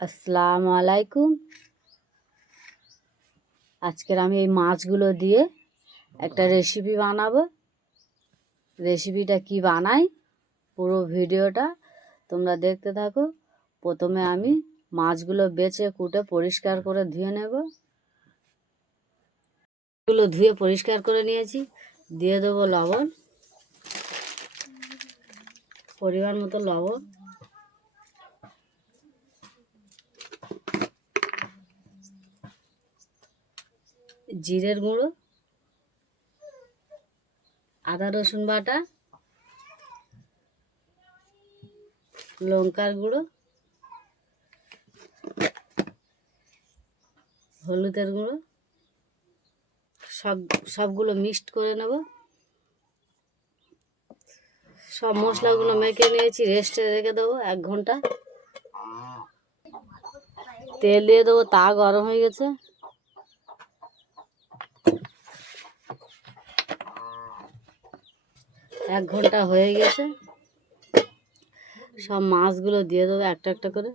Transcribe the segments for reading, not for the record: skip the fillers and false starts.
আসসালামু আলাইকুম। আজকের আমি এই মাছগুলো দিয়ে একটা রেসিপি বানাবো। রেসিপিটা কি বানাই পুরো ভিডিওটা তোমরা দেখতে থাকো। প্রথমে আমি মাছগুলো বেছে কুটে পরিষ্কার করে ধুয়ে নেব। এগুলো ধুয়ে পরিষ্কার করে নিয়েছি। দিয়ে দেবো লবণ, পরিমাণ মতো লবণ, জিরের গুঁড়ো, আদা রসুন বাটা, লঙ্কার গুঁড়ো, হলুদের গুঁড়ো, সবগুলো মিক্সড করে নেব। সব মশলাগুলো মেখে নিয়েছি, রেস্টে রেখে দেবো 1 ঘন্টা। তেল দিয়ে দেবো, তা গরম হয়ে গেছে। এক ঘন্টা হয়ে গেছে। সব মাছগুলো দিয়ে দেবো একটা একটা করে।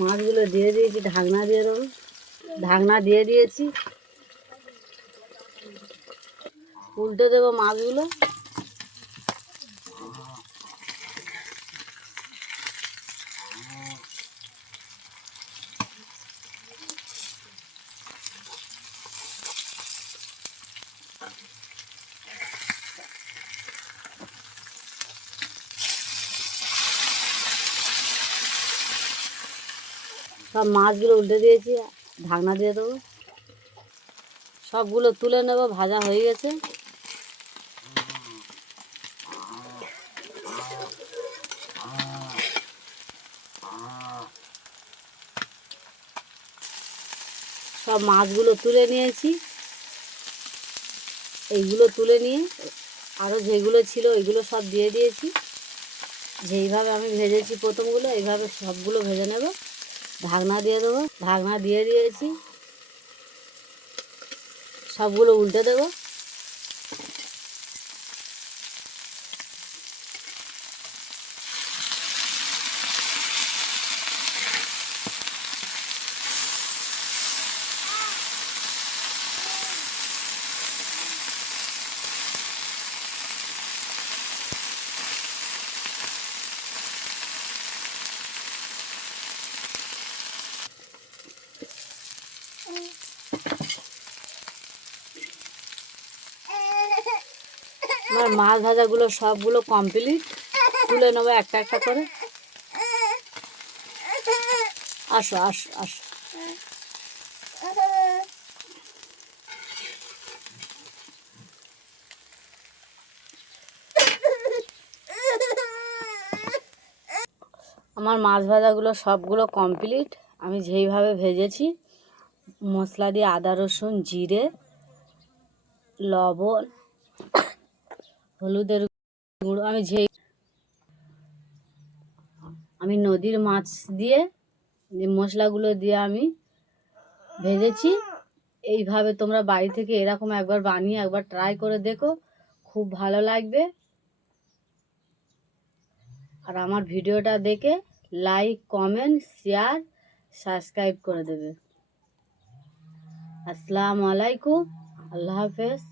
মাছগুলো দিয়ে দিয়েছি, ঢাকনা দিয়ে দেবো। ঢাকনা দিয়ে দিয়েছি, উল্টে দেবো মাছগুলো। সব মাছগুলো উল্টে দিয়েছি, ঢাকনা দিয়ে দেবো। সবগুলো তুলে নেব, ভাজা হয়ে গেছে। সব মাছগুলো তুলে নিয়েছি। এইগুলো তুলে নিয়ে আরও যেগুলো ছিল ওইগুলো সব দিয়ে দিয়েছি। যেইভাবে আমি ভেজেছি প্রথমগুলো, এইভাবে সবগুলো ভেজে নেব। ঢাকনা দিয়ে দেবো। ঢাকনা দিয়ে দিয়েছি, সবগুলো উল্টে দেবো। আমার মাছ ভাজাগুলো সবগুলো কমপ্লিট। তুলে নেবো একটা একটা করে। আসো আসো আসো। আমার মাছ ভাজাগুলো সবগুলো কমপ্লিট। আমি যেইভাবে ভেজেছি, মশলা দিয়ে আদা রসুন জিরে লবণ হলুদের গুঁড়ো, আমি নদীর মাছ দিয়ে যে মশলাগুলো দিয়ে আমি ভেজেছি। এইভাবে তোমরা বাড়ি থেকে এরকম একবার বানিয়ে একবার ট্রাই করে দেখো, খুব ভালো লাগবে। আর আমার ভিডিওটা দেখে লাইক কমেন্ট শেয়ার সাবস্ক্রাইব করে দেবে। আসসালামু আলাইকুম, আল্লাহ হাফেজ।